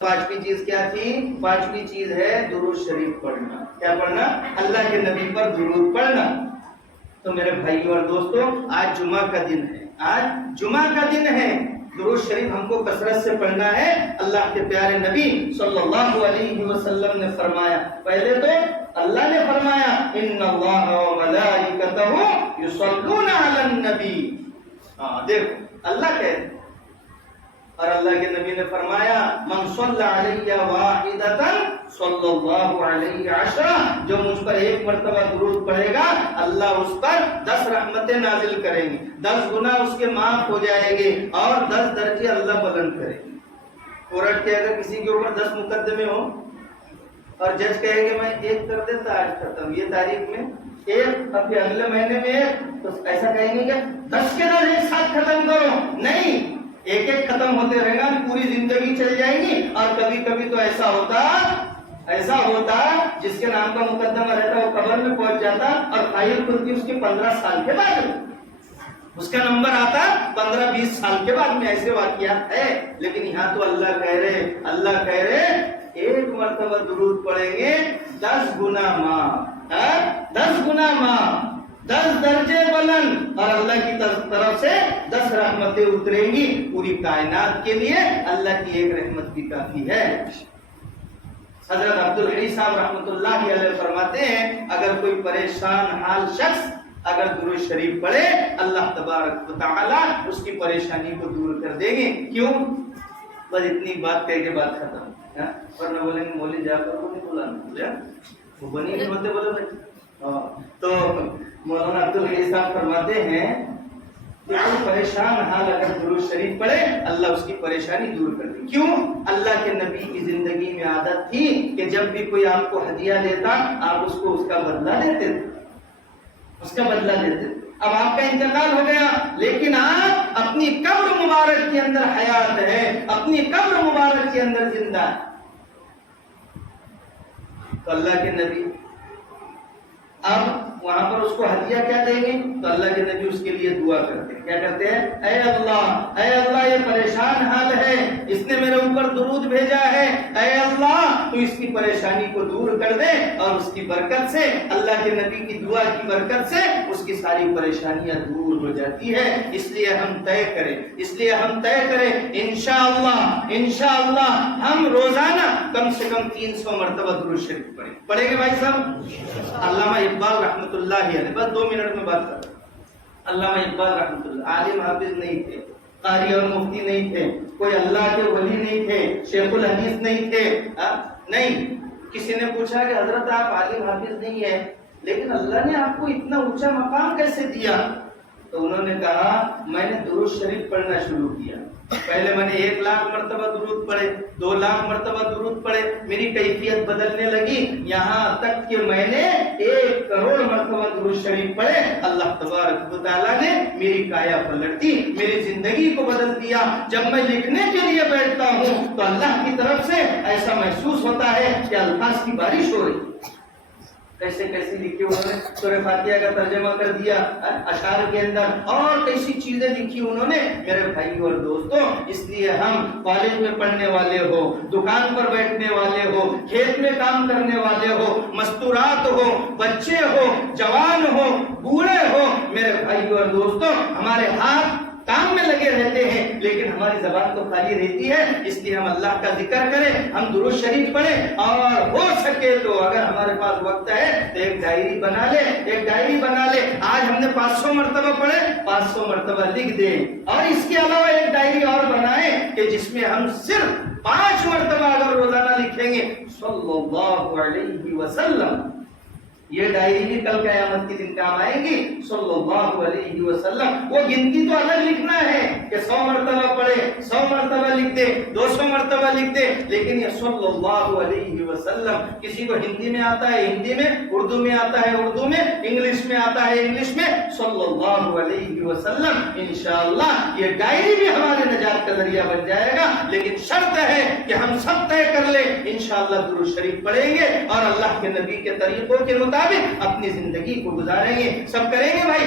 پانچویں چیز کیا تھی؟ پانچویں چیز ہے درود شریف پڑھنا. کیا پڑھنا؟ اللہ کے نبی پر درود پڑھنا. تو میرے بھائیوں اور دوستوں، آج جمعہ کا دن ہے، آج جمعہ کا دن ہے. درود شریف ہم کو کثرت سے پڑھنا ہے. اللہ کے پیارے نبی صلی اللہ علیہ وسلم نے فرمایا، پہلے تو اللہ نے فرمایا ان اللہ وملائکتہ یصلون علی النبی. دیکھو اللہ کہتے، اور اللہ کے نبی نے فرمایا من صلی علیہ واحدۃ صلی اللہ علیہ عشرہ، جو مجھ پر ایک مرتبہ درود پڑھے گا اللہ اس پر 10 رحمتیں نازل کریں گے، 10 گناہ اس کے معاف ہو جائیں گے اور 10 درجے اللہ بلند کریں گے. کورٹ کے اگر کسی کے اوپر 10 مقدمے ہو اور جج کہے کہ میں ایک کر دیتا آج ختم، یہ تاریخ میں ایک، اب اگلے مہینے میں ایک، تو ایسا کہیں گے کہ 10 کے 10 ایک ساتھ ختم کرو. نہیں، ایک ایک ختم ہوتے رہے گا، پوری زندگی چل جائے گی. اور کبھی کبھی تو ایسا ہوتا جس کے نام کا مقدمہ رہتا وہ قبر میں پہنچ جاتا اور فائل کھلتی اس کے 15 سال کے بعد، اس کا نمبر آتا 15-20 سال کے بعد میں. ایسے واقعات ہے. لیکن یہاں تو اللہ کہہ رہے ایک مرتبہ درود پڑھیں گے 10 گنا معاف، 10 گنا معاف، 10 درجے بلند، اور اللہ کی طرف سے 10 رحمتیں اتریں گی. پوری کائنات کے لیے اللہ کی ایک رحمت بھی کافی ہے. حضرت عبدالحی صاحب رحمۃ اللہ علیہ فرماتے ہیں اگر کوئی پریشان حال شخص اگر درود شریف پڑھے اللہ تبارک و تعالی اس کی پریشانی کو دور کر دیں گے. کیوں؟ بس اتنی بات کہہ کے بات ختم. اور نہ بولیں گے مولوی جا کر وہ نہیں بولا، وہ بنی نہیں ہوتے بولے بھائی. تو مولانا عبدالحی صاحب فرماتے ہیں کہ کوئی پریشان حال اگر درود شریف پڑھے اللہ اس کی پریشانی دور کر دے. کیوں؟ اللہ کے نبی کی زندگی میں عادت تھی کہ جب بھی کوئی آپ کو ہدیہ دیتا آپ اس کو اس کا بدلہ دیتے تھے، اس کا بدلہ دیتے تھے. اب آپ کا انتقال ہو گیا لیکن آپ اپنی قبر مبارک کے اندر حیات ہے، اپنی قبر مبارک کے اندر زندہ ہے. تو اللہ کے نبی اب وہاں پر اس کو ہدیہ کیا دیں گے؟ تو اللہ کے نبی اس کے لیے دعا کرتے ہیں. کیا کرتے ہیں؟ اے اللہ یہ پریشان حال ہے، اس نے میرے اوپر درود بھیجا ہے، اے اللہ تو اس کی پریشانی کو دور کر دے. اور اس کی برکت سے، اللہ کے نبی کی دعا کی برکت سے اس کی ساری پریشانیاں دور ہو جاتی ہے. اس لیے ہم طے کریں انشاءاللہ ہم روزانہ کم سے کم 300 مرتبہ درود شریف پڑھیں گے بھائی صاحب. علامہ اقبال رحمۃ اللہ علیہ، بس 2 منٹ میں بات کر. علامہ اقبال رحمۃ اللہ عالم حافظ نہیں تھے، قاری اور مفتی نہیں تھے، کوئی اللہ کے ولی نہیں تھے، شیخ الحدیث نہیں تھے. نہیں، کسی نے پوچھا کہ حضرت آپ عالم حافظ نہیں ہیں لیکن اللہ نے آپ کو اتنا اونچا مقام کیسے دیا؟ تو انہوں نے کہا میں نے درود شریف پڑھنا شروع کیا. پہلے میں نے 1 لاکھ مرتبہ درود پڑھے، 2 لاکھ مرتبہ درود پڑھے، میری کیفیت بدلنے لگی یہاں تک کہ میں نے 1 کروڑ مرتبہ درود شریف پڑھے. اللہ تبارک و تعالیٰ نے میری کایا پلٹ دی، میری زندگی کو بدل دیا. جب میں لکھنے کے لیے بیٹھتا ہوں تو اللہ کی طرف سے ایسا محسوس ہوتا ہے کہ الفاظ کی بارش ہو رہی. کیسے لکھی انہوں نے، سورہ فاتحہ کا ترجمہ کر دیا اشعار کے اندر، اور کیسی چیزیں لکھی انہوں نے. میرے بھائیوں اور دوستوں، اس لیے ہم کالج میں پڑھنے والے ہو، دکان پر بیٹھنے والے ہو، کھیت میں کام کرنے والے ہو، مستورات ہو، بچے ہو، جوان ہو، بوڑھے ہو، میرے بھائیوں اور دوستوں، ہمارے ہاتھ کام میں لگے رہتے ہیں لیکن ہماری زبان تو خالی رہتی ہے. اس لیے ہم اللہ کا ذکر کریں، ہم درود شریف پڑھیں، اور ہو سکے تو اگر ہمارے پاس وقت ہے تو ایک ڈائری بنا لے. آج ہم نے 500 مرتبہ پڑھے، 500 مرتبہ لکھ دیں. اور اس کے علاوہ ایک ڈائری اور بنائیں کہ جس میں ہم صرف 5 مرتبہ اگر روزانہ لکھیں گے صلی اللہ علیہ وسلم. یہ ڈائری بھی کل قیامت کے دن کام آئے گی. صلی اللہ علیہ وسلم، وہ گنتی تو الگ لکھنا ہے کہ 100 مرتبہ پڑھے، 100 مرتبہ لکھ دے، 200 مرتبہ لکھ دے، لیکن یہ صلی اللہ علیہ وسلم. کسی کو ہندی میں آتا ہے ہندی میں، اردو میں آتا ہے اردو میں، انگلش میں آتا ہے انگلش میں، صلی اللہ علیہ وسلم. انشاءاللہ یہ ڈائری بھی ہمارے نجات کا ذریعہ بن جائے گا. لیکن شرط ہے کہ ہم سب طے کر لیں انشاءاللہ درود شریف پڑھیں گے اور اللہ کے نبی کے طریقوں کے مطابق اپنی زندگی کو گزاریں گے. سب کریں گے بھائی؟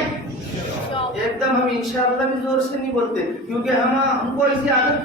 ایک دم ہم انشاءاللہ بھی زور سے نہیں بولتے کیونکہ ہم کو ایسی عادت